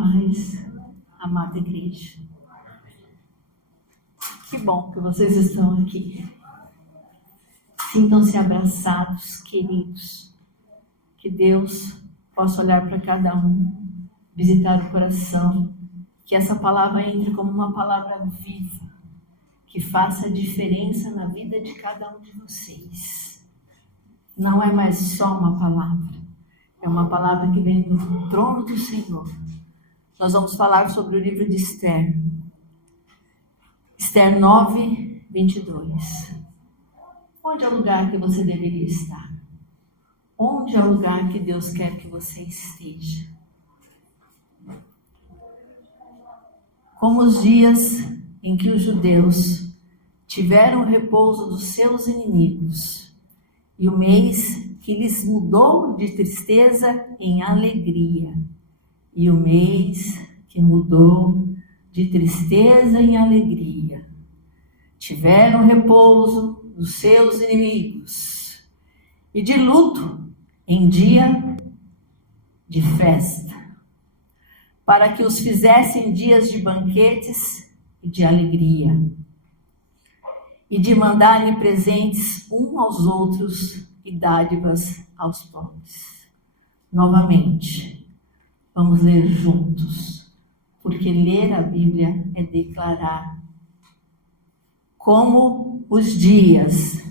paz, amada igreja. Que bom que vocês estão aqui. Sintam-se abraçados, queridos. Que Deus possa olhar para cada um, visitar o coração. Que essa palavra entre como uma palavra viva, que faça a diferença na vida de cada um de vocês. Não é mais só uma palavra, é uma palavra que vem do trono do Senhor. Nós vamos falar sobre o livro de Esther. Esther 9, 22. Onde é o lugar que você deveria estar? Onde é o lugar que Deus quer que você esteja? Como os dias em que os judeus tiveram o repouso dos seus inimigos, e o mês que lhes mudou de tristeza em alegria, e o mês que mudou de tristeza em alegria, tiveram repouso dos seus inimigos, e de luto em dia de festa, para que os fizessem dias de banquetes e de alegria, e de mandarem presentes uns aos outros e dádivas aos pobres. Novamente, vamos ler juntos, porque ler a Bíblia é declarar como os dias,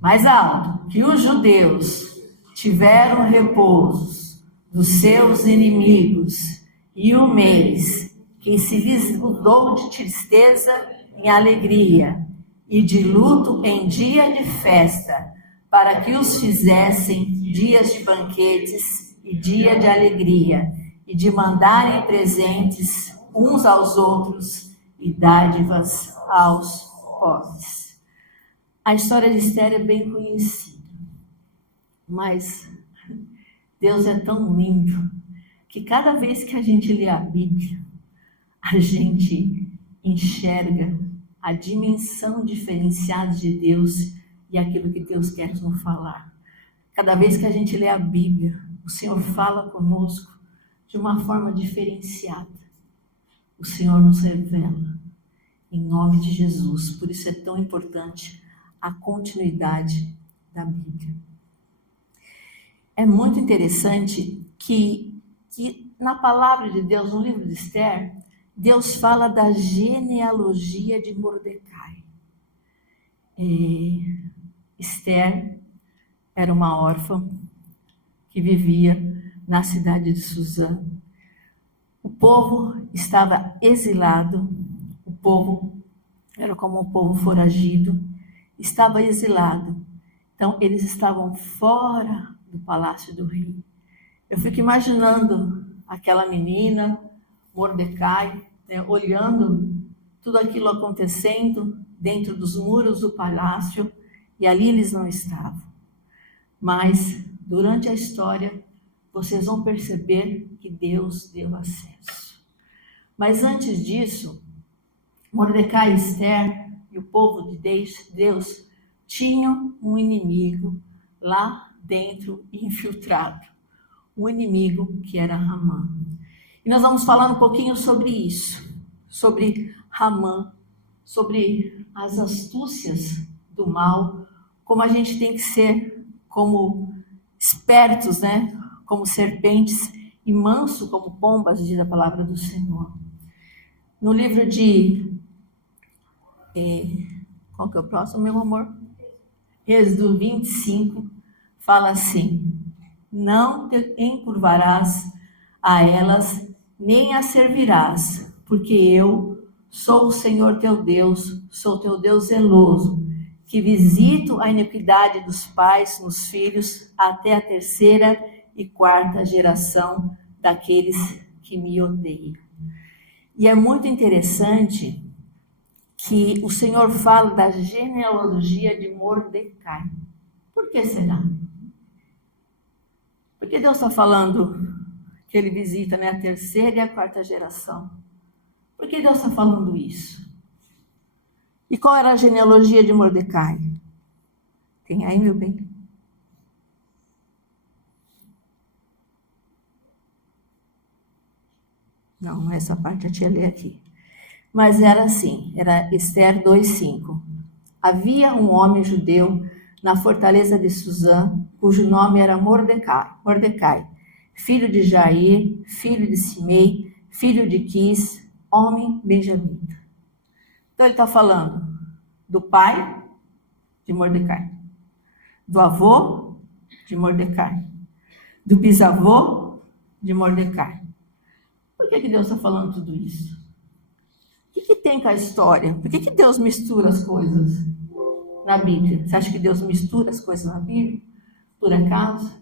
mais alto, que os judeus tiveram repouso dos seus inimigos, e o mês que se lhes mudou de tristeza em alegria, e de luto em dia de festa, para que os fizessem dias de banquetes e dia de alegria, e de mandarem presentes uns aos outros e dádivas aos pobres. A história de Esther é bem conhecida, mas Deus é tão lindo que cada vez que a gente lê a Bíblia, a gente enxerga a dimensão diferenciada de Deus e aquilo que Deus quer nos falar. Cada vez que a gente lê a Bíblia, o Senhor fala conosco de uma forma diferenciada. O Senhor nos revela em nome de Jesus. Por isso é tão importante a continuidade da Bíblia. É muito interessante que na palavra de Deus, no livro de Esther, Deus fala da genealogia de Mordecai. Esther era uma órfã que vivia na cidade de Suzã. O povo estava exilado, o povo era como um povo foragido, estava exilado. Então, eles estavam fora do palácio do rei. Eu fico imaginando aquela menina, Mordecai, olhando tudo aquilo acontecendo dentro dos muros do palácio, e ali eles não estavam. Mas, durante a história, vocês vão perceber que Deus deu acesso. Mas antes disso, Mordecai, Esther e o povo de Deus tinham um inimigo lá dentro, infiltrado. Um inimigo que era Hamã. E nós vamos falar um pouquinho sobre isso, sobre Hamã, sobre as astúcias do mal, como a gente tem que ser como espertos, como serpentes, e manso como pombas, diz a palavra do Senhor. No livro de... qual que é o próximo, meu amor? Êxodo 25, fala assim: não te encurvarás a elas, nem as servirás, porque eu sou o Senhor teu Deus, sou teu Deus zeloso, que visito a iniquidade dos pais nos filhos até a 3ª e 4ª geração daqueles que me odeiam. E é muito interessante que o Senhor fala da genealogia de Mordecai. Por que será? Porque Deus está falando que ele visita a 3ª e a 4ª geração. Por que Deus está falando isso? E qual era a genealogia de Mordecai? Tem aí, meu bem? Não, essa parte eu tinha ler aqui. Mas era assim, era Esther 2:5. Havia um homem judeu na fortaleza de Suzã, cujo nome era Mordecai, filho de Jair, filho de Simei, filho de Quis, homem benjamita. Então ele está falando do pai de Mordecai, do avô de Mordecai, do bisavô de Mordecai. Por que Deus está falando tudo isso? O que tem com a história? Por que Deus mistura as coisas na Bíblia? Você acha que Deus mistura as coisas na Bíblia? Por acaso?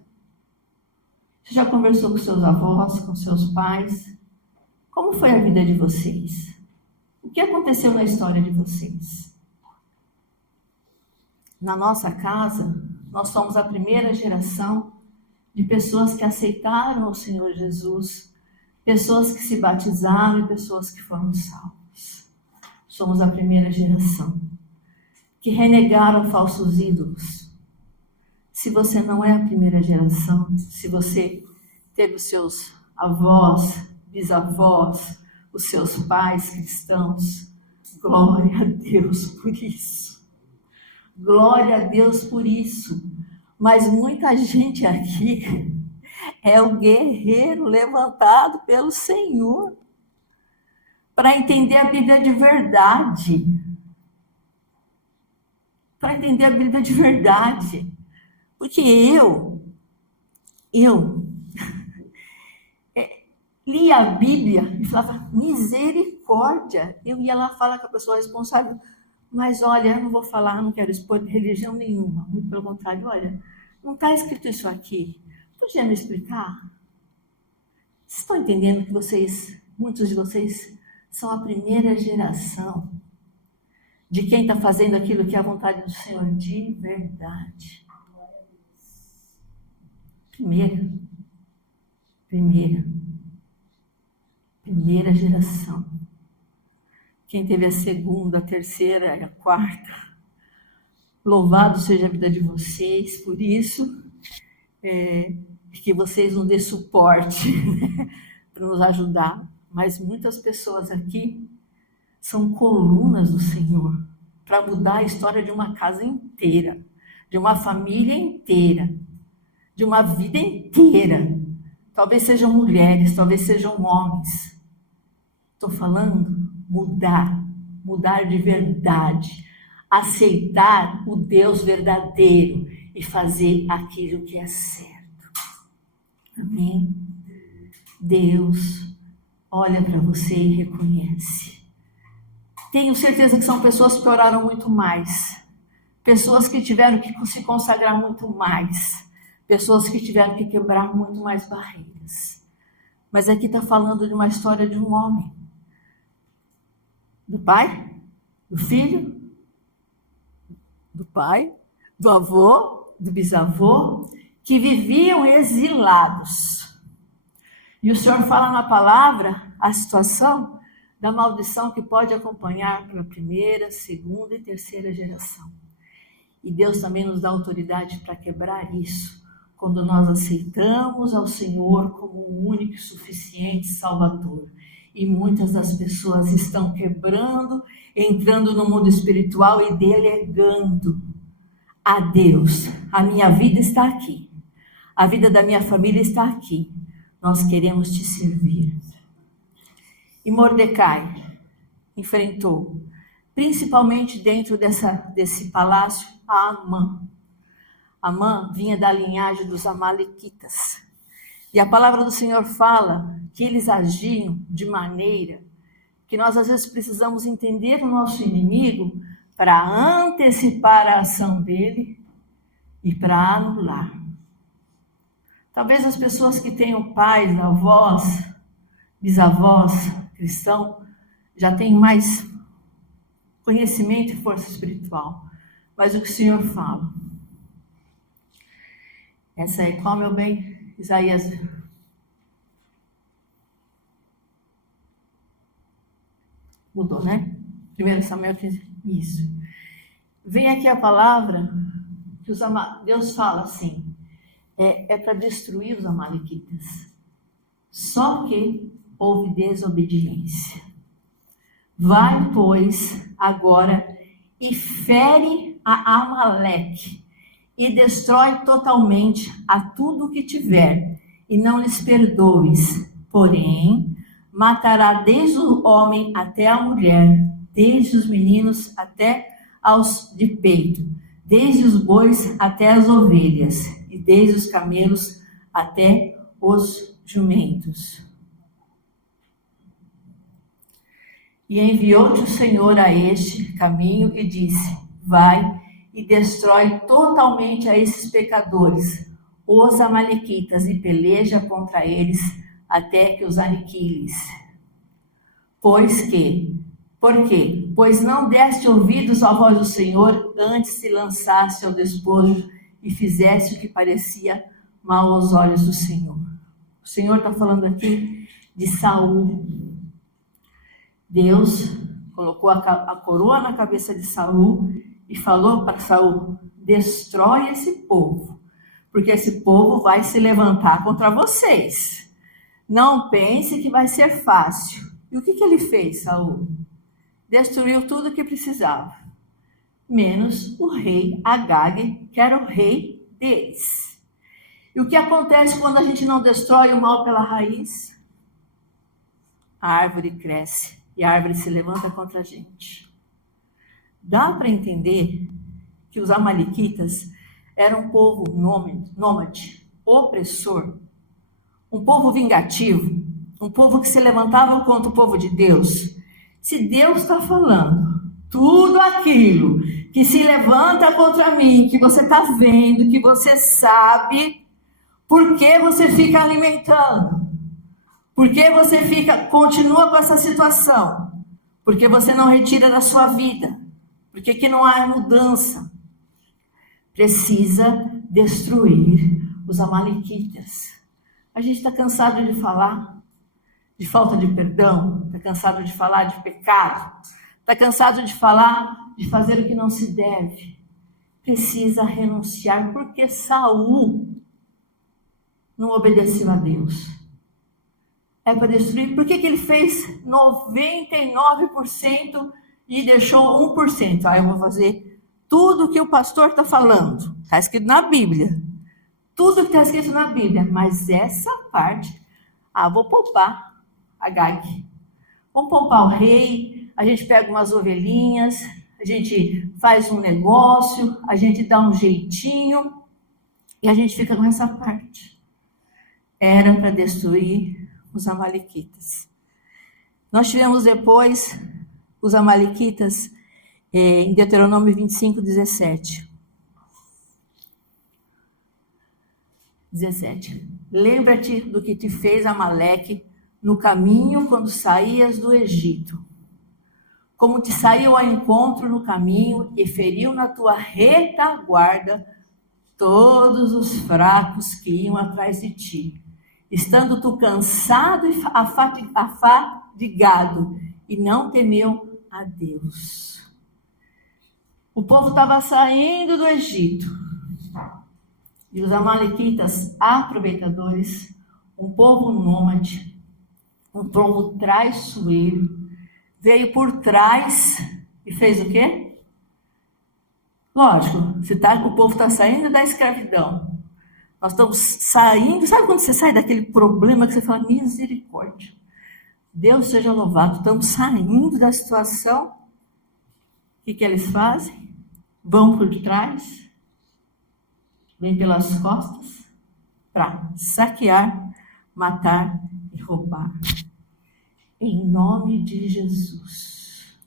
Você já conversou com seus avós, com seus pais? Como foi a vida de vocês? O que aconteceu na história de vocês? Na nossa casa, nós somos a primeira geração de pessoas que aceitaram o Senhor Jesus, pessoas que se batizaram e pessoas que foram salvos. Somos a primeira geração que renegaram falsos ídolos. Se você não é a primeira geração, se você teve os seus avós, bisavós, os seus pais cristãos, glória a Deus por isso. Glória a Deus por isso. Mas muita gente aqui é o guerreiro levantado pelo Senhor para entender a Bíblia de verdade. Para entender a Bíblia de verdade. Porque eu lia a Bíblia e falava, misericórdia. Eu ia lá falar com a pessoa responsável, mas olha, eu não vou falar, não quero expor religião nenhuma. Muito pelo contrário, olha, não está escrito isso aqui. Podia me explicar? Vocês estão entendendo que muitos de vocês, são a primeira geração de quem está fazendo aquilo que é a vontade do Senhor de verdade. Primeira geração. Quem teve a segunda, a terceira, a quarta, louvado seja a vida de vocês por isso, que vocês nos dê suporte, né, para nos ajudar. Mas muitas pessoas aqui são colunas do Senhor para mudar a história de uma casa inteira, de uma família inteira, de uma vida inteira. Talvez sejam mulheres, talvez sejam homens. Estou falando mudar de verdade, aceitar o Deus verdadeiro e fazer aquilo que é certo. Amém? Deus olha para você e reconhece. Tenho certeza que são pessoas que oraram muito mais, pessoas que tiveram que se consagrar muito mais, pessoas que tiveram que quebrar muito mais barreiras. Mas aqui está falando de uma história de um homem, do pai, do filho, do pai, do avô, do bisavô, que viviam exilados. E o Senhor fala na palavra a situação da maldição que pode acompanhar pela primeira, segunda e terceira geração. E Deus também nos dá autoridade para quebrar isso, quando nós aceitamos ao Senhor como o único e suficiente Salvador. E muitas das pessoas estão quebrando, entrando no mundo espiritual e delegando a Deus. A minha vida está aqui. A vida da minha família está aqui. Nós queremos te servir. E Mordecai enfrentou, principalmente dentro desse palácio, a Amã. Amã vinha da linhagem dos amalequitas. E a palavra do Senhor fala que eles agiam de maneira que nós às vezes precisamos entender o nosso inimigo para antecipar a ação dele e para anular. Talvez as pessoas que tenham pais, avós, bisavós cristãos já tenham mais conhecimento e força espiritual. Mas o que o Senhor fala? Essa é qual, meu bem? Isaías. Mudou, né? 1 Samuel 15. Isso. Vem aqui a palavra que Deus fala assim, é para destruir os amalequitas. Só que houve desobediência. Vai, pois, agora e fere a Amaleque e destrói totalmente a tudo o que tiver, e não lhes perdoes. Porém, matará desde o homem até a mulher, desde os meninos até aos de peito, desde os bois até as ovelhas, e desde os camelos até os jumentos. E enviou-te o Senhor a este caminho e disse: vai e destrói totalmente a esses pecadores, os amalequitas, e peleja contra eles até que os aniquiles. Por quê? Pois não deste ouvidos à voz do Senhor, antes te lançaste ao despojo e fizeste o que parecia mal aos olhos do Senhor. O Senhor está falando aqui de Saul. Deus colocou a coroa na cabeça de Saul e falou para Saul: destrói esse povo, porque esse povo vai se levantar contra vocês. Não pense que vai ser fácil. E o que ele fez, Saul? Destruiu tudo o que precisava, menos o rei Agag, que era o rei deles. E o que acontece quando a gente não destrói o mal pela raiz? A árvore cresce e a árvore se levanta contra a gente. Dá para entender que os amalequitas eram um povo nômade, opressor, um povo vingativo, um povo que se levantava contra o povo de Deus. Se Deus está falando, tudo aquilo que se levanta contra mim, que você está vendo, que você sabe, por que você fica alimentando? Por que você continua com essa situação? Porque você não retira da sua vida? Porque que não há mudança? Precisa destruir os amalequitas. A gente está cansado de falar de falta de perdão, está cansado de falar de pecado, está cansado de falar de fazer o que não se deve. Precisa renunciar, porque Saul não obedeceu a Deus. É para destruir. Por que ele fez 99% e deixou 1%? Eu vou fazer tudo o que o pastor está falando. Está escrito na Bíblia. Tudo que está escrito na Bíblia. Mas essa parte, vou poupar Agag. Vamos poupar o rei, a gente pega umas ovelhinhas, a gente faz um negócio, a gente dá um jeitinho e a gente fica com essa parte. Era para destruir os amalequitas. Nós tivemos depois os amalequitas em Deuteronômio 25, 17. Lembra-te do que te fez Amaleque no caminho quando saías do Egito. Como te saiu ao encontro no caminho e feriu na tua retaguarda todos os fracos que iam atrás de ti, estando tu cansado e afadigado, e não temeu a Deus. O povo estava saindo do Egito, e os amalequitas, aproveitadores, um povo nômade, um povo traiçoeiro, veio por trás e fez o quê? Lógico, o povo está saindo da escravidão. Nós estamos saindo, sabe quando você sai daquele problema que você fala, misericórdia, Deus seja louvado, estamos saindo da situação. O que eles fazem? Vão por trás, vêm pelas costas, para saquear, matar e roubar. Em nome de Jesus,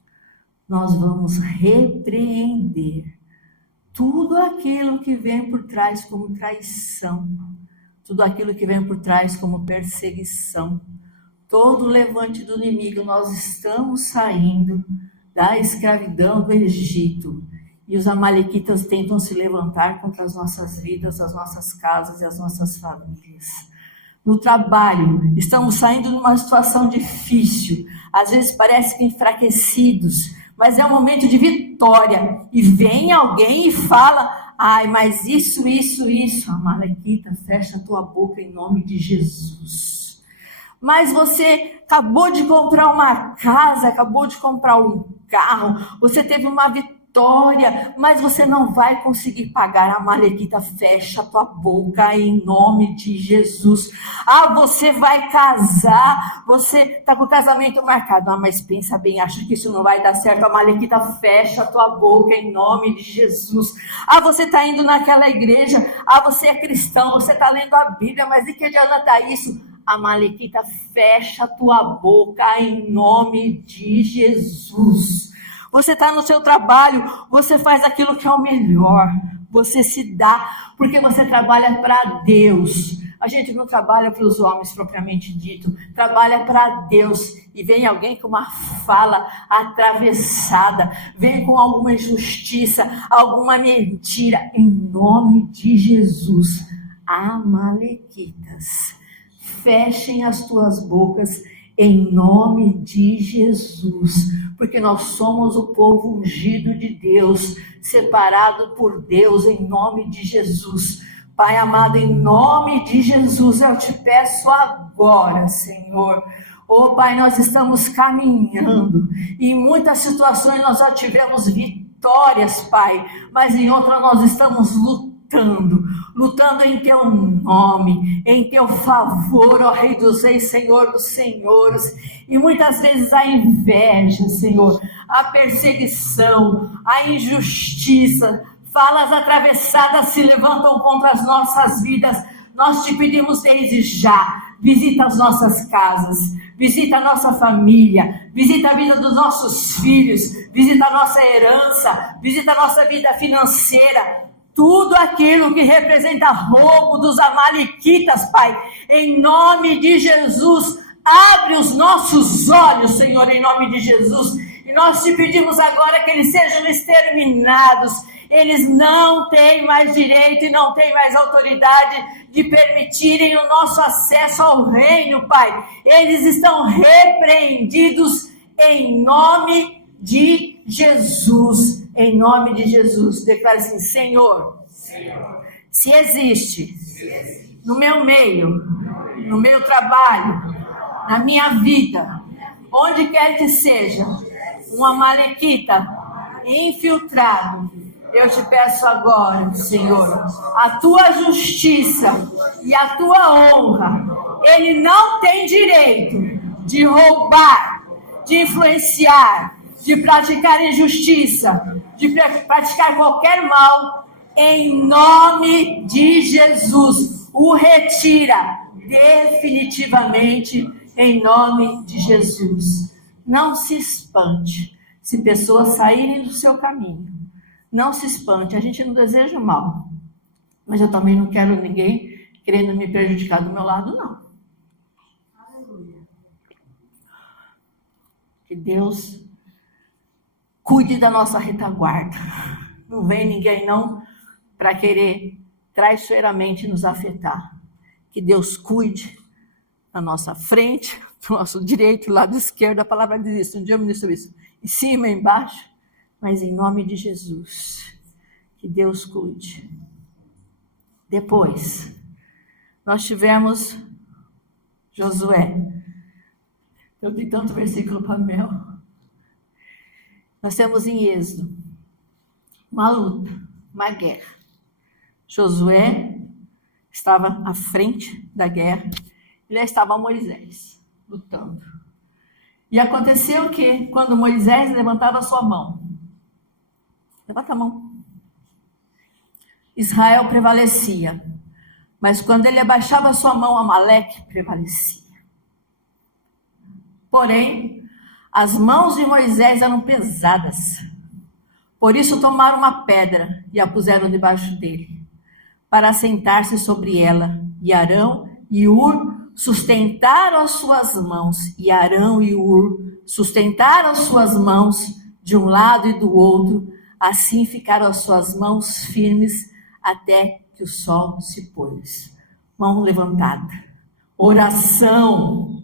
nós vamos repreender tudo aquilo que vem por trás como traição, tudo aquilo que vem por trás como perseguição, todo levante do inimigo. Nós estamos saindo da escravidão do Egito e os amalequitas tentam se levantar contra as nossas vidas, as nossas casas e as nossas famílias. No trabalho, estamos saindo de uma situação difícil, às vezes parece que enfraquecidos, mas é um momento de vitória, e vem alguém e fala, mas isso, amalequita, fecha a tua boca em nome de Jesus. mas você acabou de comprar uma casa, acabou de comprar um carro, você teve uma vitória, mas você não vai conseguir pagar. Amalequita, fecha a tua boca em nome de Jesus. Você vai casar, você está com o casamento marcado, mas pensa bem, acha que isso não vai dar certo. Amalequita, fecha a tua boca em nome de Jesus. Você está indo naquela igreja, você é cristão, você está lendo a Bíblia, mas de que adianta isso? Amalequita, fecha a tua boca em nome de Jesus. Você está no seu trabalho, você faz aquilo que é o melhor, você se dá, porque você trabalha para Deus. A gente não trabalha para os homens propriamente dito, trabalha para Deus. E vem alguém com uma fala atravessada, vem com alguma injustiça, alguma mentira, em nome de Jesus. Amalequitas, fechem as tuas bocas em nome de Jesus, porque nós somos o povo ungido de Deus, separado por Deus em nome de Jesus. Pai amado, em nome de Jesus, eu te peço agora, Senhor. Pai, nós estamos caminhando, e em muitas situações nós já tivemos vitórias, Pai, mas em outras nós estamos lutando em teu nome, em teu favor, ó Rei dos Reis, Senhor dos Senhores. E muitas vezes a inveja, Senhor, a perseguição, a injustiça, falas atravessadas se levantam contra as nossas vidas. Nós te pedimos desde já, visita as nossas casas, visita a nossa família, visita a vida dos nossos filhos, visita a nossa herança, visita a nossa vida financeira, tudo aquilo que representa roubo dos amalequitas, Pai, em nome de Jesus, abre os nossos olhos, Senhor, em nome de Jesus, e nós te pedimos agora que eles sejam exterminados. Eles não têm mais direito e não têm mais autoridade de permitirem o nosso acesso ao reino, Pai. Eles estão repreendidos em nome de Jesus. Em nome de Jesus, declara assim: Senhor, se existe no meu meio, no meu trabalho, na minha vida, onde quer que seja, um amalequita infiltrado, eu te peço agora, Senhor, a tua justiça e a tua honra. Ele não tem direito de roubar, de influenciar, de praticar injustiça, de praticar qualquer mal, em nome de Jesus. O retira definitivamente, em nome de Jesus. Não se espante se pessoas saírem do seu caminho. Não se espante, a gente não deseja o mal, mas eu também não quero ninguém querendo me prejudicar do meu lado, não. Aleluia. Que Deus cuide da nossa retaguarda. Não vem ninguém não para querer traiçoeiramente nos afetar. Que Deus cuide da nossa frente, do nosso direito, lado esquerdo. A palavra diz isso, um dia eu ministro isso, em cima e embaixo, mas em nome de Jesus, que Deus cuide. Depois, nós tivemos Josué. Eu dei tanto versículo para Mel. Nós temos em Êxodo uma luta, uma guerra. Josué estava à frente da guerra, e lá estava Moisés lutando. E aconteceu que, quando Moisés levantava a sua mão, levanta a mão, Israel prevalecia, mas quando ele abaixava a sua mão, Amaleque prevalecia. Porém, as mãos de Moisés eram pesadas, por isso tomaram uma pedra e a puseram debaixo dele, para assentar-se sobre ela, e Arão e Ur sustentaram as suas mãos, e Arão e Ur sustentaram as suas mãos de um lado e do outro, assim ficaram as suas mãos firmes até que o sol se pôs. Mão levantada. Oração.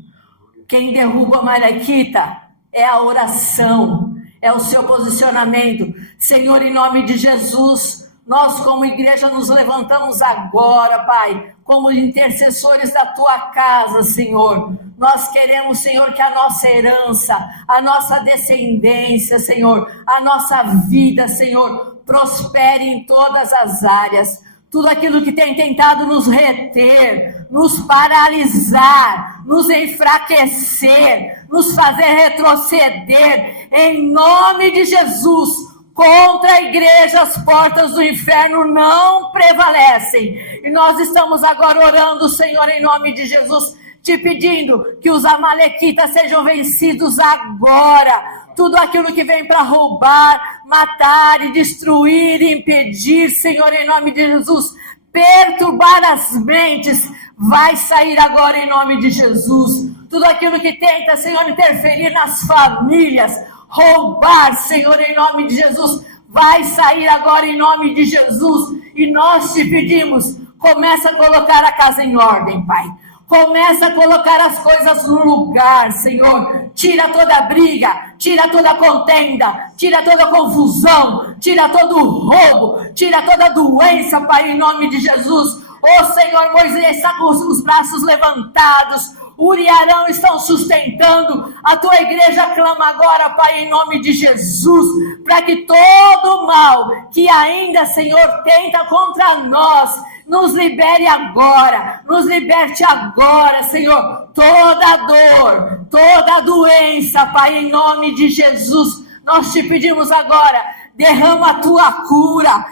Quem derruba a Amalequita é a oração, é o seu posicionamento. Senhor, em nome de Jesus, nós como igreja nos levantamos agora, Pai, como intercessores da tua casa, Senhor. Nós queremos, Senhor, que a nossa herança, a nossa descendência, Senhor, a nossa vida, Senhor, prospere em todas as áreas. Tudo aquilo que tem tentado nos reter, nos paralisar, nos enfraquecer, nos fazer retroceder, em nome de Jesus, contra a igreja as portas do inferno não prevalecem. E nós estamos agora orando, Senhor, em nome de Jesus, te pedindo que os amalequitas sejam vencidos agora. Tudo aquilo que vem para roubar, matar e destruir, impedir, Senhor, em nome de Jesus, perturbar as mentes, vai sair agora em nome de Jesus. Tudo aquilo que tenta, Senhor, interferir nas famílias, roubar, Senhor, em nome de Jesus, vai sair agora em nome de Jesus. E nós te pedimos, começa a colocar a casa em ordem, Pai. Começa a colocar as coisas no lugar, Senhor. Tira toda briga, tira toda contenda, tira toda confusão, tira todo roubo, tira toda doença, Pai, em nome de Jesus. Ô Senhor, Moisés está com os braços levantados, Uri e Arão estão sustentando, a tua igreja clama agora, Pai, em nome de Jesus, para que todo mal que ainda, Senhor, tenta contra nós, nos libere agora, nos liberte agora, Senhor, toda dor, toda doença, Pai, em nome de Jesus, nós te pedimos agora, derrama a tua cura,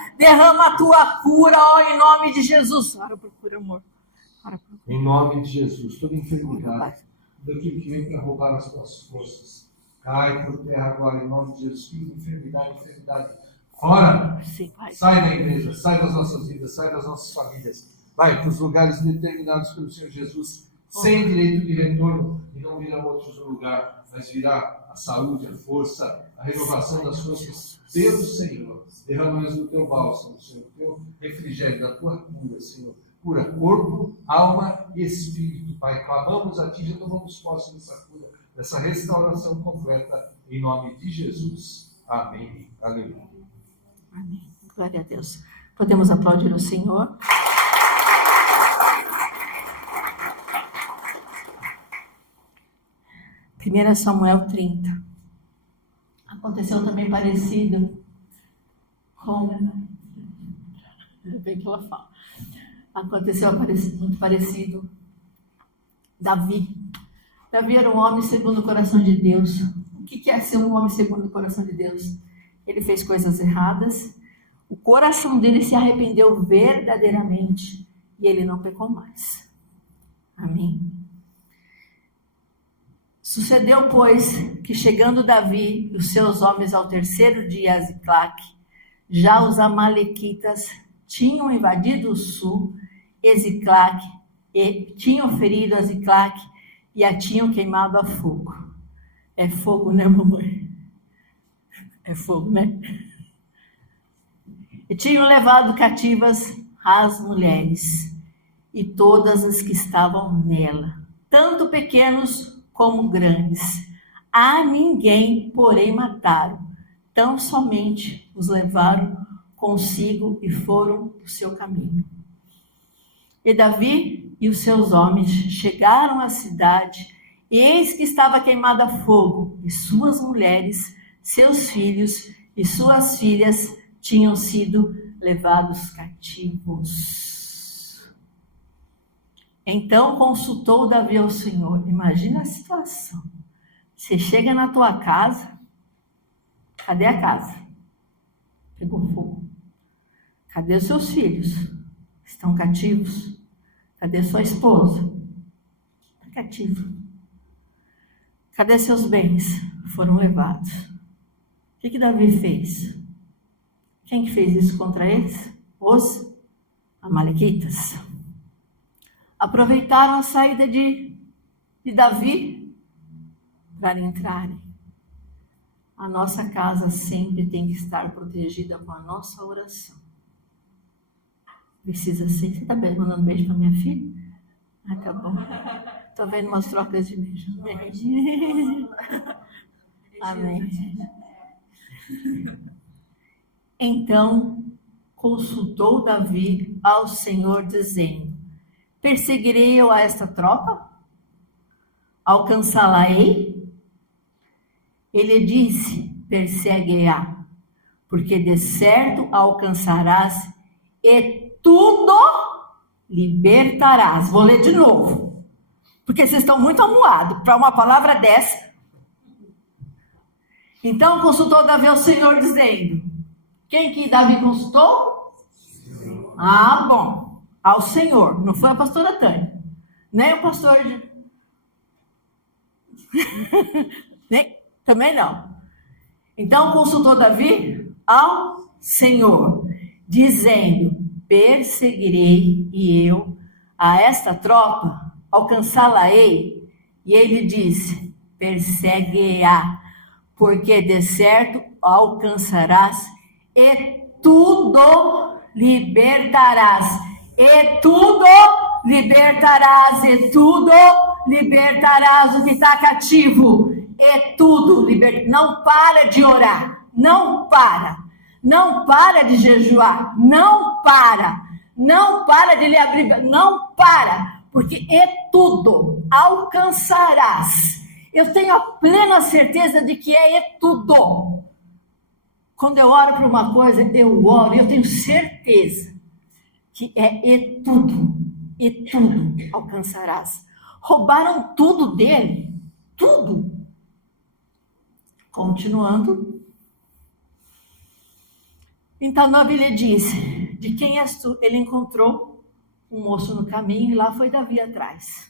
ó, em nome de Jesus. Ora, procura, amor. Ora, procura. Em nome de Jesus, toda enfermidade, tudo aquilo que vem para roubar as tuas forças, cai por terra agora, em nome de Jesus, enfermidade, fora, sim, sai da igreja, sai das nossas vidas, sai das nossas famílias, vai para os lugares determinados pelo Senhor Jesus, sem direito de retorno, e não virá outros lugar, mas virá a saúde, a força, a renovação das forças pelo Senhor. Derramamos do teu bálsamo, Senhor, do teu refrigério, da tua cura, Senhor. Cura corpo, alma e espírito, Pai. Clamamos a ti, já tomamos posse dessa cura, dessa restauração completa, em nome de Jesus. Amém. Aleluia. Amém. Glória a Deus. Podemos aplaudir o Senhor. Primeira Samuel 30. Aconteceu também parecido com... Eu vejo que ela fala. Aconteceu muito parecido. Davi. Davi era um homem segundo o coração de Deus. O que é ser um homem segundo o coração de Deus? Ele fez coisas erradas. O coração dele se arrependeu verdadeiramente. E ele não pecou mais. Amém. Sucedeu, pois, que chegando Davi e os seus homens ao terceiro dia a Ziclague, já os amalequitas tinham invadido o sul, Ziclague, e tinham ferido a Ziclague e a tinham queimado a fogo. É fogo, né, mamãe? É fogo, né? E tinham levado cativas as mulheres e todas as que estavam nela, tanto pequenos como grandes. A ninguém, porém, mataram, tão somente os levaram consigo e foram para o seu caminho. E Davi e os seus homens chegaram à cidade, e eis que estava queimada a fogo, e suas mulheres, seus filhos e suas filhas tinham sido levados cativos. Então consultou Davi ao Senhor. Imagina a situação. Você chega na tua casa, cadê a casa? Pegou fogo. Cadê os seus filhos? Estão cativos? Cadê sua esposa? Está cativa. Cadê seus bens? Foram levados. O que Davi fez? Quem que fez isso contra eles? Os amalequitas. Aproveitaram a saída de Davi para entrarem. A nossa casa sempre tem que estar protegida com a nossa oração. Precisa ser. Você está mandando beijo para minha filha? Ah, tá bom. Estou vendo umas trocas de beijo. Amém. Então consultou Davi ao Senhor, dizendo: perseguirei eu a esta tropa? alcançá-la-ei? Ele disse, persegue-a, porque de certo a alcançarás e tudo libertarás. Vou ler de novo, porque vocês estão muito amuados para uma palavra dessa. Então consultou Davi ao Senhor, dizendo, quem que Davi consultou? Ah, bom, ao Senhor, não foi a pastora Tânia, nem o pastor nem, também não. Então consultou Davi ao Senhor, dizendo, perseguirei e eu a esta tropa, alcançá-la-ei? E ele disse, persegue-a, porque de certo alcançarás e tudo libertarás, e tudo libertarás, e tudo libertarás o que está cativo, e tudo libertarás. Não para de orar, não para de jejuar, não para de ler a Bíblia, não para, porque e tudo alcançarás. Eu tenho a plena certeza de que é e tudo. Quando eu oro por uma coisa, eu oro, eu tenho certeza que é e tudo alcançarás. Roubaram tudo dele, tudo. Continuando. Então Davi lhe disse, de quem és tu? Ele encontrou um moço no caminho e lá foi Davi atrás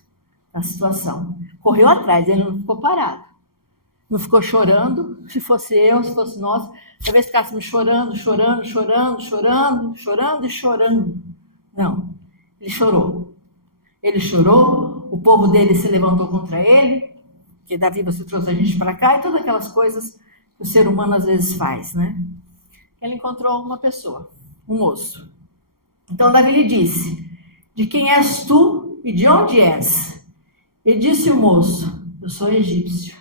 da situação. Correu atrás, ele não ficou parado. Não ficou chorando, se fosse eu, se fosse nós, talvez ficássemos chorando. Não, ele chorou, o povo dele se levantou contra ele, que Davi, você trouxe a gente para cá, e todas aquelas coisas que o ser humano às vezes faz, né? Ele encontrou uma pessoa, um moço. Então Davi lhe disse, de quem és tu e de onde és? E disse o moço, eu sou egípcio.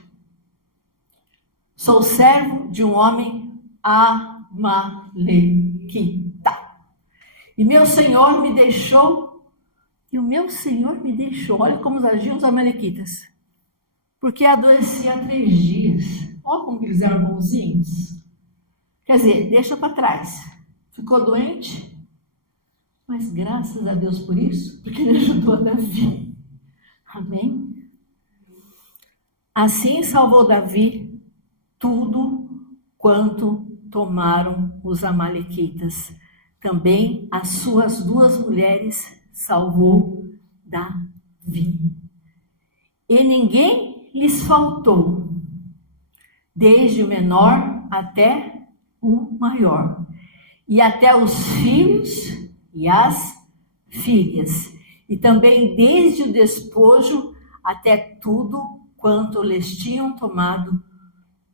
Sou servo de um homem amalequita. E meu senhor me deixou, olha como agiam os amalequitas. Porque adoecia há 3 dias. Olha como eles eram bonzinhos. Quer dizer, deixa para trás. Ficou doente, mas graças a Deus por isso, porque ele ajudou a Davi. Amém? Assim salvou Davi tudo quanto tomaram os amalequitas. Também as suas 2 mulheres salvou Davi. E ninguém lhes faltou, desde o menor até o maior, e até os filhos e as filhas, e também desde o despojo até tudo quanto lhes tinham tomado,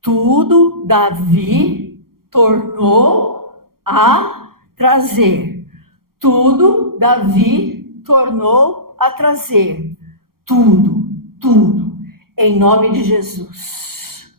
tudo Davi tornou a trazer. Tudo Davi tornou a trazer. Tudo, em nome de Jesus.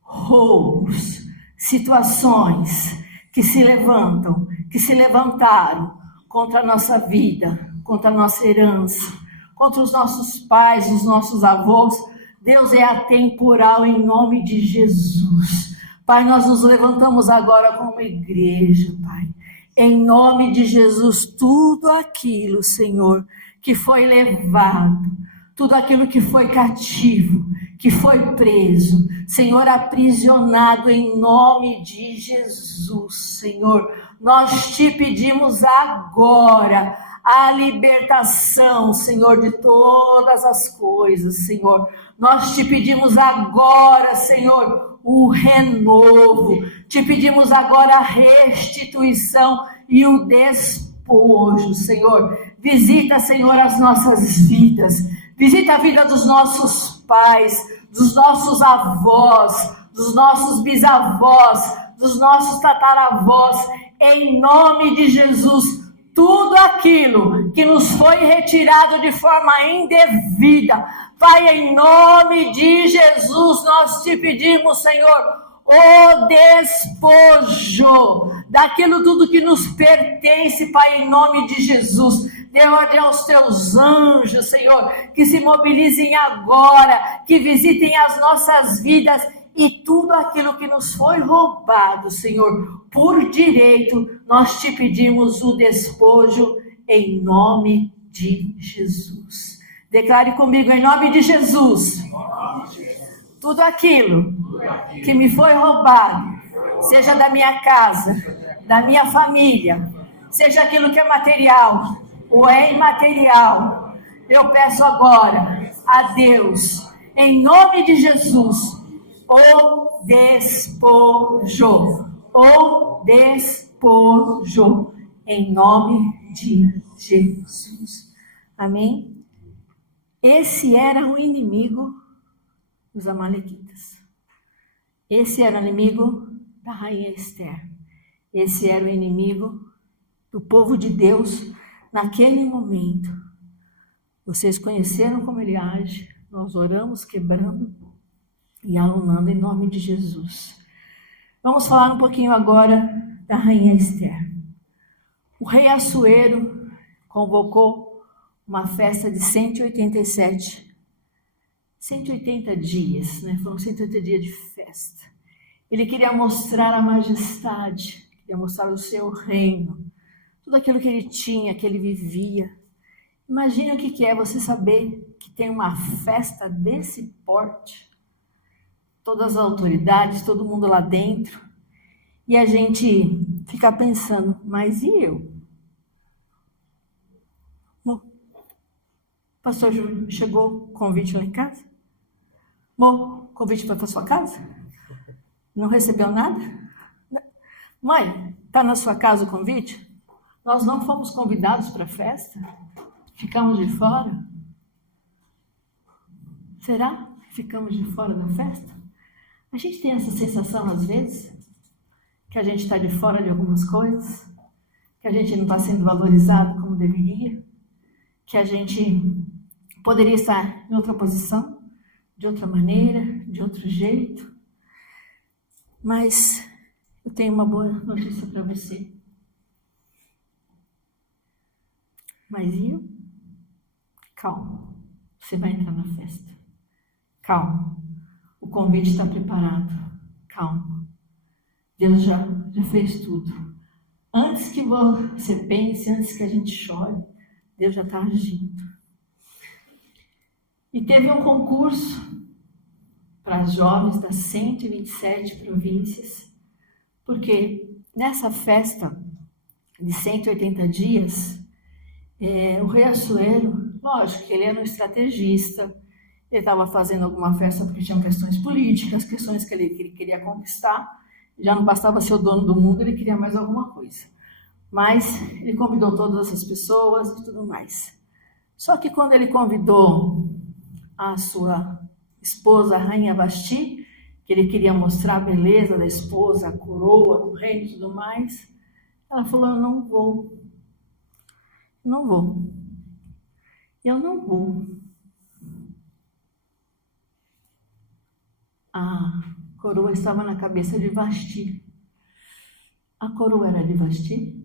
Roubos, situações que se levantam, que se levantaram contra a nossa vida, contra a nossa herança, contra os nossos pais, os nossos avós. Deus é atemporal em nome de Jesus. Pai, nós nos levantamos agora como igreja, Pai. Em nome de Jesus, tudo aquilo, Senhor, que foi levado, tudo aquilo que foi cativo, que foi preso, Senhor, aprisionado em nome de Jesus, Senhor. Nós te pedimos agora a libertação, Senhor, de todas as coisas, Senhor. Nós te pedimos agora, Senhor, o renovo. Te pedimos agora a restituição e o despojo, Senhor. Visita, Senhor, as nossas vidas. Visita a vida dos nossos pais, dos nossos avós, dos nossos bisavós, dos nossos tataravós. Em nome de Jesus. Tudo aquilo que nos foi retirado de forma indevida, Pai, em nome de Jesus, nós te pedimos, Senhor, o despojo daquilo tudo que nos pertence, Pai, em nome de Jesus. Dê ordem aos teus anjos, Senhor, que se mobilizem agora, que visitem as nossas vidas e tudo aquilo que nos foi roubado, Senhor, por direito, nós te pedimos o despojo em nome de Jesus. Declare comigo, em nome de Jesus, tudo aquilo que me foi roubado, seja da minha casa, da minha família, seja aquilo que é material ou é imaterial, eu peço agora a Deus, em nome de Jesus, o despojo, em nome de Jesus. Amém? Esse era o inimigo dos amalequitas. Esse era o inimigo da rainha Esther. Esse era o inimigo do povo de Deus naquele momento. Vocês conheceram como ele age. Nós oramos quebrando e alunando em nome de Jesus. Vamos falar um pouquinho agora da rainha Esther. O rei Assuero convocou uma festa de 180 dias, né? Foram 180 dias de festa. Ele queria mostrar a majestade, queria mostrar o seu reino, tudo aquilo que ele tinha, que ele vivia. Imagine o que é você saber que tem uma festa desse porte, todas as autoridades, todo mundo lá dentro, e a gente fica pensando, mas e eu? O pastor chegou convite lá em casa? O convite foi para sua casa? Não recebeu nada? Mãe, está na sua casa o convite? Nós não fomos convidados para a festa? Ficamos de fora? Será que ficamos de fora da festa? A gente tem essa sensação às vezes, que a gente está de fora de algumas coisas, que a gente não está sendo valorizado como deveria, que a gente poderia estar em outra posição, de outra maneira, de outro jeito. Mas eu tenho uma boa notícia para você. Mas eu? Calma, você vai entrar na festa. Calma, o convite está preparado. Calma, Deus já fez tudo. Antes que você pense, antes que a gente chore, Deus já está agindo. E teve um concurso para jovens das 127 províncias, porque nessa festa de 180 dias, o rei Assuero, lógico que ele era um estrategista, ele estava fazendo alguma festa porque tinham questões políticas, questões que ele queria conquistar, já não bastava ser o dono do mundo, ele queria mais alguma coisa. Mas ele convidou todas essas pessoas e tudo mais. Só que quando ele convidou a sua esposa, a rainha Vasti, que ele queria mostrar a beleza da esposa, a coroa do reino e tudo mais, ela falou, eu não vou. A coroa estava na cabeça de Vasti. A coroa era de Vasti?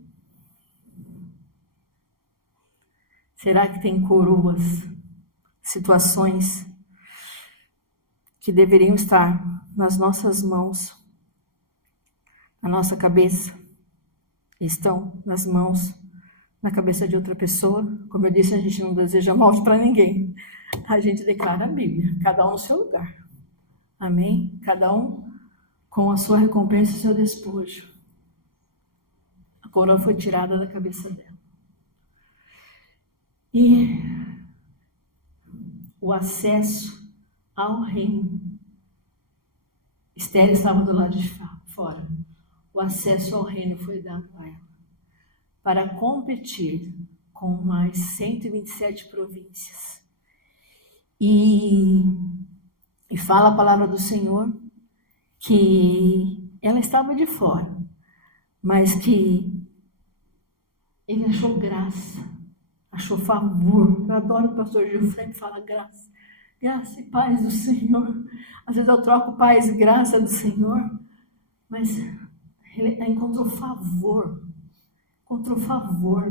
Será que tem coroas, situações que deveriam estar nas nossas mãos, na nossa cabeça, estão nas mãos, na cabeça de outra pessoa? Como eu disse, a gente não deseja mal para ninguém. A gente declara a Bíblia, cada um no seu lugar. Amém? Cada um com a sua recompensa e o seu despojo. A coroa foi tirada da cabeça dela. E o acesso ao reino. Esther estava do lado de fora. O acesso ao reino foi dado a ela, para competir com mais 127 províncias. E fala a palavra do Senhor que ela estava de fora, mas que ele achou graça, achou favor. Eu adoro o pastor Gilfrem que fala graça. Graça e paz do Senhor. Às vezes eu troco paz e graça do Senhor, mas Ela encontrou favor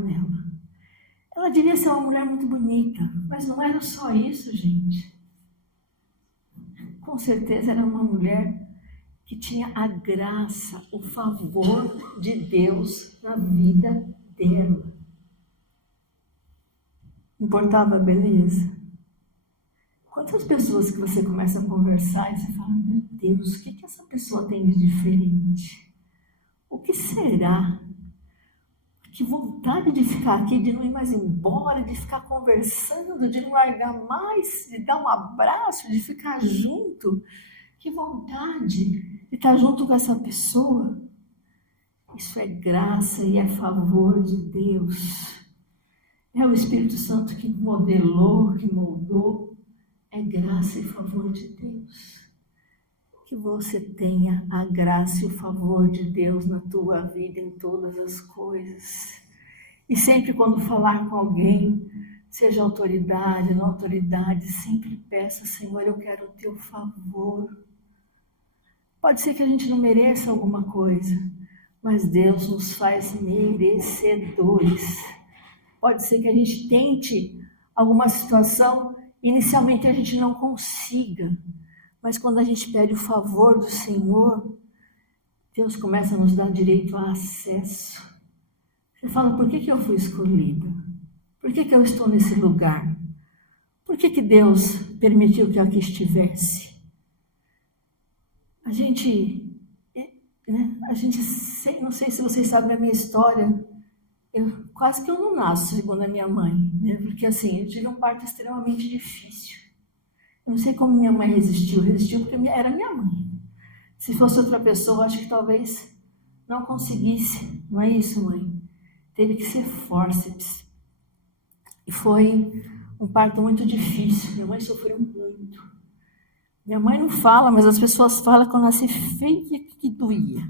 nela. Ela devia ser uma mulher muito bonita, mas não era só isso, gente. Com certeza era uma mulher que tinha a graça, o favor de Deus na vida dela. Importava a beleza? Quantas pessoas que você começa a conversar e você fala, meu Deus, o que essa pessoa tem de diferente? O que será? Que vontade de ficar aqui, de não ir mais embora, de ficar conversando, de não largar mais, de dar um abraço, de ficar junto. Que vontade de estar junto com essa pessoa. Isso é graça e é favor de Deus. É o Espírito Santo que modelou, que moldou. É graça e favor de Deus. Que você tenha a graça e o favor de Deus na tua vida, em todas as coisas. E sempre quando falar com alguém, seja autoridade, não autoridade, sempre peça, Senhor, eu quero o teu favor. Pode ser que a gente não mereça alguma coisa, mas Deus nos faz merecedores. Pode ser que a gente tente alguma situação, inicialmente a gente não consiga, mas quando a gente pede o favor do Senhor, Deus começa a nos dar direito a acesso. Você fala, por que eu fui escolhida? Por que eu estou nesse lugar? Por que Deus permitiu que eu aqui estivesse? A gente, não sei se vocês sabem a minha história, quase que eu não nasço, segundo a minha mãe, né? Porque assim, eu tive um parto extremamente difícil. Eu não sei como minha mãe resistiu porque era minha mãe. Se fosse outra pessoa, acho que talvez não conseguisse. Não é isso, mãe? Teve que ser fórceps. E foi um parto muito difícil. Minha mãe sofreu muito. Minha mãe não fala, mas as pessoas falam que eu nasci feia que doía.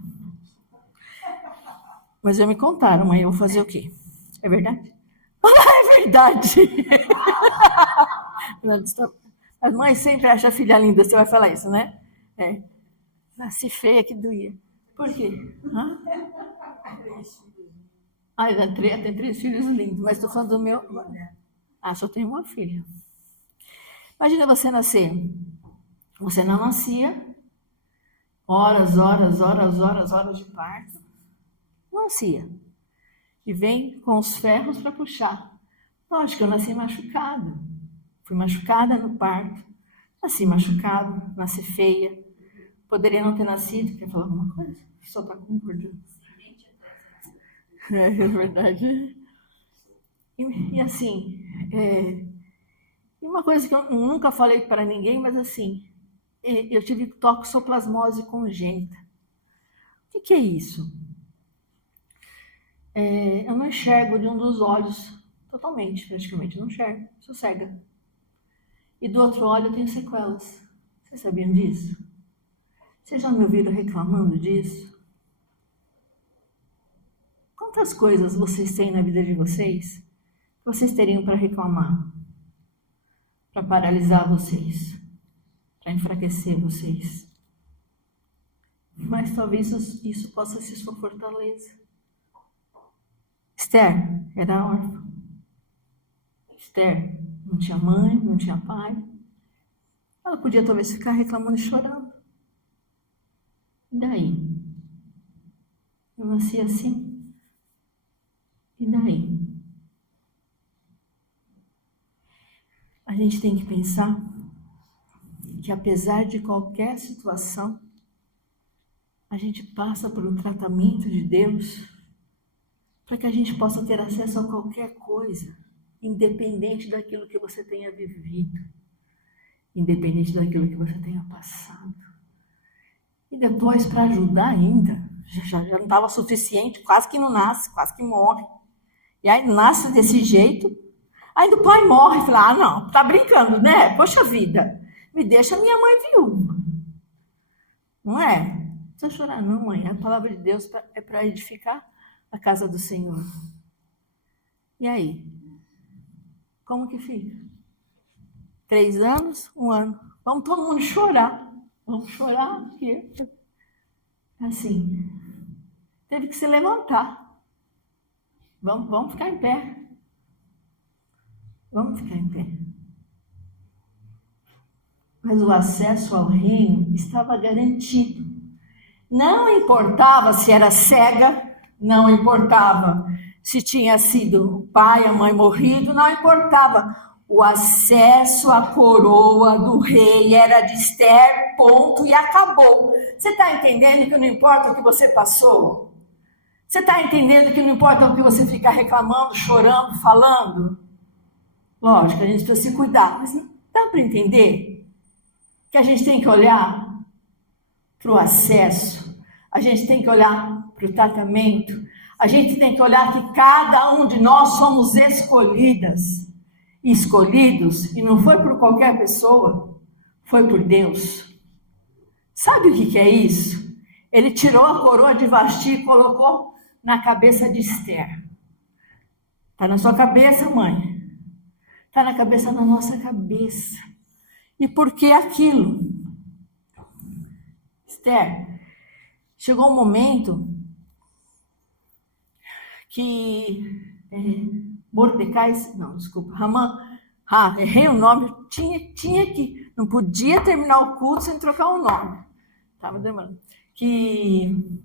Mas já me contaram, mãe, eu vou fazer o quê? É verdade? É verdade! As mães sempre acham a filha linda, você vai falar isso, né? É. Nasci feia que doía. Por quê? Tem 3 filhos lindos, mas estou falando do meu. Só tenho uma filha. Imagina você nascer. Você não nascia. Horas de parto. Não nascia. E vem com os ferros para puxar. Lógico, eu nasci machucada. Fui machucada no parto. Nasci machucada, nasci feia. Poderia não ter nascido. Quer falar alguma coisa? Só está concordando. É verdade. E assim, uma coisa que eu nunca falei para ninguém, mas assim, eu tive toxoplasmose congênita. O que é isso? Eu não enxergo de um dos olhos totalmente, praticamente, não enxergo, sou cega. E do outro olho eu tenho sequelas. Vocês sabiam disso? Vocês já me ouviram reclamando disso? Quantas coisas vocês têm na vida de vocês que vocês teriam para reclamar? Para paralisar vocês? Para enfraquecer vocês? Mas talvez isso possa ser sua fortaleza. Esther era órfã. Esther não tinha mãe, não tinha pai. Ela podia talvez ficar reclamando e chorando. E daí? Eu nasci assim. E daí? A gente tem que pensar que apesar de qualquer situação, a gente passa por um tratamento de Deus para que a gente possa ter acesso a qualquer coisa, independente daquilo que você tenha vivido, independente daquilo que você tenha passado. E depois, para ajudar ainda, já não estava suficiente, quase que não nasce, quase que morre. E aí nasce desse jeito, aí o pai morre, fala, não, tá brincando, né? Poxa vida, me deixa minha mãe viúva. Não é? Não precisa chorar não, mãe. A palavra de Deus é para edificar a casa do Senhor. E aí? Como que fica? 3 anos, 1 ano. Vamos todo mundo chorar. Vamos chorar, porque assim, teve que se levantar. Vamos ficar em pé. Vamos ficar em pé. Mas o acesso ao reino estava garantido. Não importava se era cega, não importava se tinha sido o pai, a mãe morrido, não importava. O acesso à coroa do rei era de Esther, ponto, e acabou. Você está entendendo que não importa o que você passou? Você está entendendo que não importa o que você ficar reclamando, chorando, falando? Lógico, a gente precisa se cuidar, mas dá para entender que a gente tem que olhar para o acesso, a gente tem que olhar para o tratamento, a gente tem que olhar que cada um de nós somos escolhidos, e não foi por qualquer pessoa, foi por Deus. Sabe o que é isso? Ele tirou a coroa de Vasti e colocou na cabeça de Esther. Está na sua cabeça, mãe. Está na cabeça da nossa cabeça. E por que aquilo? Esther, chegou um momento que Mordecai, não, desculpa, Ramã, errei o nome, tinha que, não podia terminar o culto sem trocar o nome. Estava demorando. Que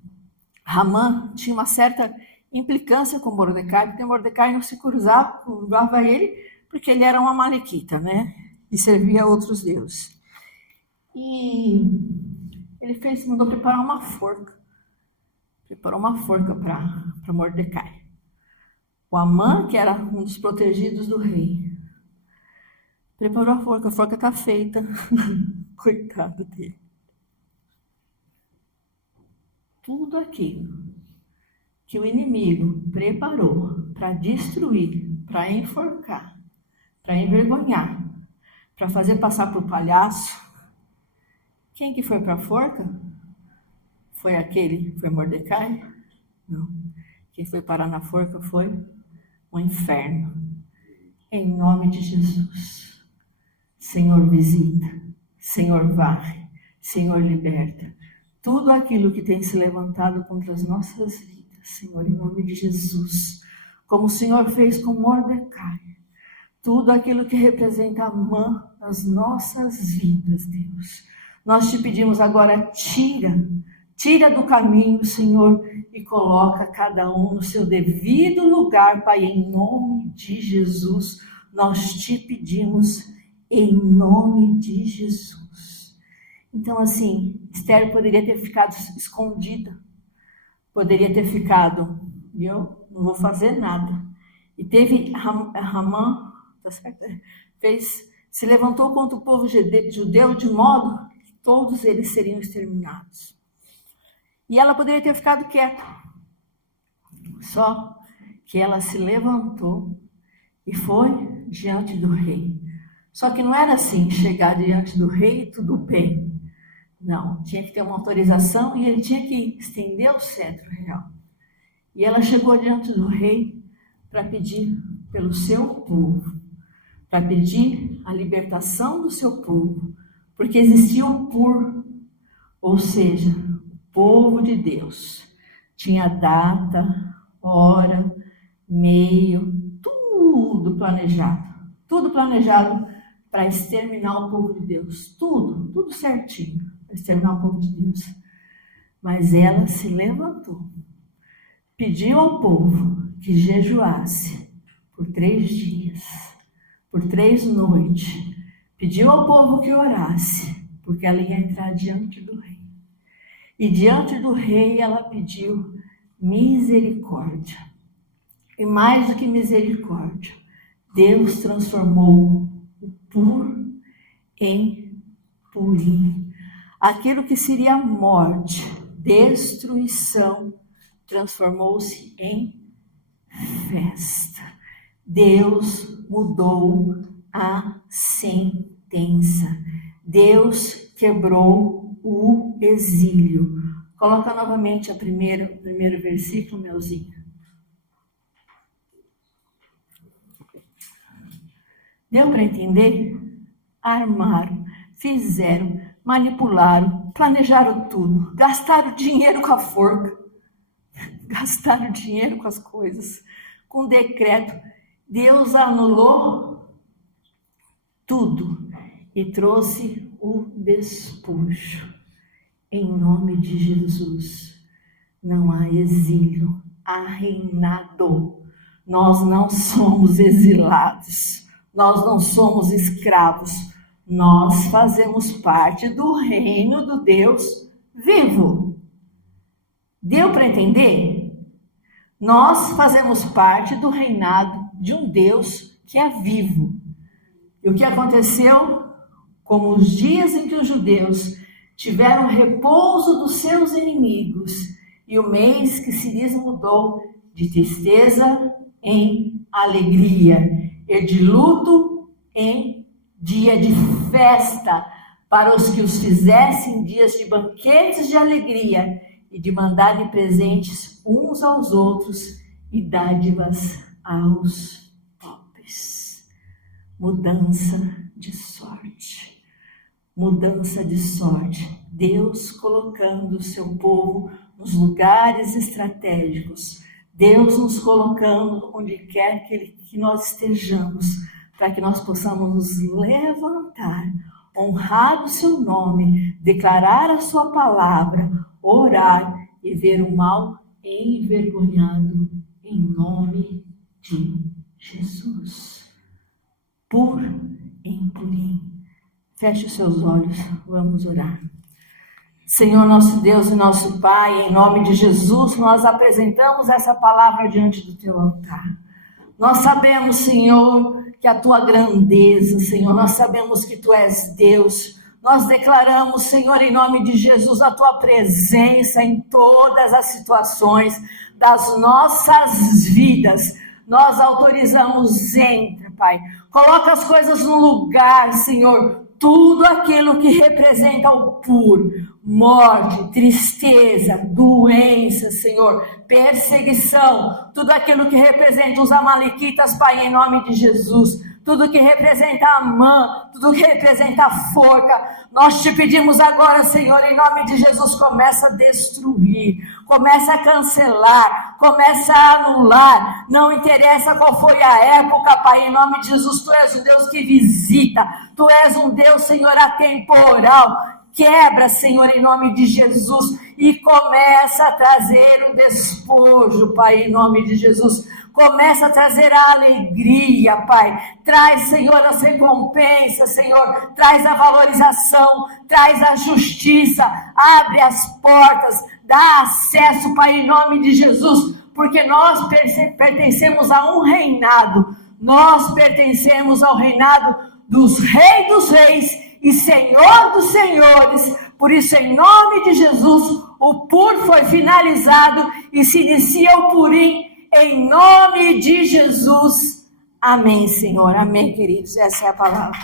Ramã tinha uma certa implicância com Mordecai, porque Mordecai não se curvava ele, porque ele era um amalequita, né? E servia a outros deuses. E ele mandou preparar uma forca. Preparou uma forca para Mordecai. O Amã, que era um dos protegidos do rei, preparou a forca está feita. Coitado dele. Tudo aquilo que o inimigo preparou para destruir, para enforcar, para envergonhar, para fazer passar por palhaço, quem que foi para a forca? Foi Mordecai? Não. Quem foi parar na forca foi o inferno. Em nome de Jesus. Senhor, visita. Senhor, varre. Senhor, liberta. Tudo aquilo que tem se levantado contra as nossas vidas, Senhor, em nome de Jesus. Como o Senhor fez com Mordecai. Tudo aquilo que representa a mão nas nossas vidas, Deus. Nós te pedimos agora, tira do caminho, Senhor, e coloca cada um no seu devido lugar, Pai, em nome de Jesus. Nós te pedimos em nome de Jesus. Então, assim, Esther poderia ter ficado escondida, poderia ter ficado, eu não vou fazer nada. E teve Ramã, tá certo? Se levantou contra o povo judeu de modo que todos eles seriam exterminados. E ela poderia ter ficado quieta. Só que ela se levantou e foi diante do rei. Só que não era assim, chegar diante do rei e tudo bem. Não, tinha que ter uma autorização e ele tinha que estender o cetro real. E ela chegou diante do rei para pedir pelo seu povo, para pedir a libertação do seu povo, porque existia um pur, ou seja, o povo de Deus tinha data, hora, meio, tudo planejado para exterminar o povo de Deus, tudo certinho, para exterminar o povo de Deus. Mas ela se levantou, pediu ao povo que jejuasse por 3 dias, por 3 noites, pediu ao povo que orasse, porque ela ia entrar diante do rei. E diante do rei ela pediu misericórdia. E mais do que misericórdia, Deus transformou o pur em purim. Aquilo que seria morte, destruição, transformou-se em festa. Deus mudou a sentença. Deus quebrou o exílio. Coloca novamente o primeiro versículo, Melzinha. Deu para entender? Armaram, fizeram, manipularam, planejaram tudo, gastaram dinheiro com a forca. gastaram dinheiro com as coisas, com decreto. Deus anulou tudo e trouxe o despojo. Em nome de Jesus, não há exílio, há reinado. Nós não somos exilados, nós não somos escravos, nós fazemos parte do reino do Deus vivo. Deu para entender? Nós fazemos parte do reinado de um Deus que é vivo. E o que aconteceu? Como os dias em que os judeus tiveram repouso dos seus inimigos, e o mês que se lhes mudou de tristeza em alegria, e de luto em dia de festa, para os que os fizessem dias de banquetes de alegria, e de mandarem presentes uns aos outros, e dádivas aos pobres. Mudança de sorte. Mudança de sorte. Deus colocando o seu povo nos lugares estratégicos. Deus nos colocando onde quer que nós estejamos, para que nós possamos nos levantar, honrar o seu nome, declarar a sua palavra, orar e ver o mal envergonhado em nome de Jesus. Por em purim. Feche os seus olhos, vamos orar. Senhor nosso Deus e nosso Pai, em nome de Jesus, nós apresentamos essa palavra diante do teu altar. Nós sabemos, Senhor, que a tua grandeza, Senhor, nós sabemos que tu és Deus. Nós declaramos, Senhor, em nome de Jesus, a tua presença em todas as situações das nossas vidas. Nós autorizamos, entra, Pai. Coloca as coisas no lugar, Senhor. Tudo aquilo que representa o puro, morte, tristeza, doença, Senhor, perseguição, tudo aquilo que representa os amalequitas, Pai, em nome de Jesus, tudo que representa a Amã, tudo que representa a forca, nós te pedimos agora, Senhor, em nome de Jesus, começa a destruir, começa a cancelar, começa a anular, não interessa qual foi a época, Pai, em nome de Jesus, tu és um Deus que visita, tu és um Deus, Senhor, atemporal. Quebra, Senhor, em nome de Jesus, e começa a trazer o despojo, Pai, em nome de Jesus. Começa a trazer a alegria, Pai. Traz, Senhor, as recompensas, Senhor. Traz a valorização, traz a justiça. Abre as portas, dá acesso, Pai, em nome de Jesus, porque nós pertencemos a um reinado. Nós pertencemos ao reinado dos reis e Senhor dos senhores. Por isso, em nome de Jesus, o pur foi finalizado e se inicia o purim em nome de Jesus. Amém, Senhor. Amém, queridos. Essa é a palavra.